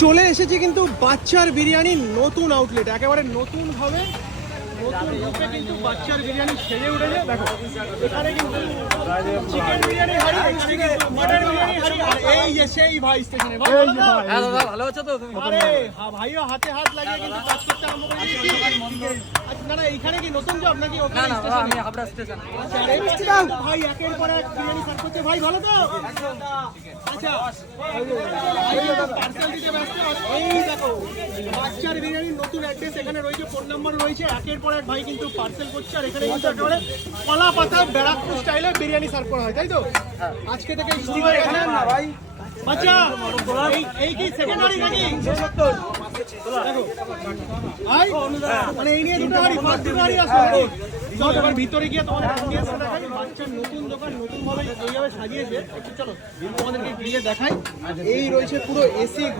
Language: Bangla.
চলে এসেছি কিন্তু বাচ্চার বিরিয়ানির নতুন আউটলেট, একেবারে নতুন ভাবে নতুন রূপে কিন্তু বাচ্চার বিরিয়ানি সেজে উঠেছে। দেখো এখানে কিন্তু চিকেন বিরিয়ানি হাড়ি, এখানে কিন্তু মাটন বিরিয়ানি হাড়ি, আর এই যে সেই ভাই স্টেশনে ভাই। হ্যাঁ দাদা ভালো আছো তো তুমি? আরে ভাইও হাতে হাত লাগিয়ে কিন্তু কাজ করতে আরম্ভ করে দিয়েছে। আচ্ছা না না, এইখানে কি নতুন জব নাকি না ওখানে না দাদা, স্টেশনে? আমি হাবড়া স্টেশন। আচ্ছা, আর এই পাশে কিন্তু ভাই একের পর এক বিরিয়ানি সার্ভ করছে। ভাই ভালো তো? আচ্ছা পার্সেল দিতে ব্যস্ত। আর এই দেখো বাচ্চার বিরিয়ানির নতুন অ্যাড্রেস এখানে রয়েছে, ফোন নাম্বার রয়েছে, একের পর এক ভাই কিন্তু পার্সেল করছে। আর এখানে কিন্তু একেবারে কলা পাতা ব্যারাকপুর স্টাইলে বিরিয়ানি সার্ভ করা হয়, তাই তো? আজকে থেকে শুরু হয়ে গেছে না ভাই। আচ্ছা এই কি সেকেন্ডারি নাকি? দেখো ভাই মানে এই নিয়ে দুটো হাড়ি, ফার্স্ট দুটো হাড়ি আছে নাকি? চলো এবার ভিতরে গিয়ে তোমাদের দেখাই বাচ্চার নতুন দোকান নতুন ভাবে এইভাবে সাজিয়েছে। একটু চলো তোমাদেরকে গিয়ে দেখাই। এই রয়েছে পুরো এসি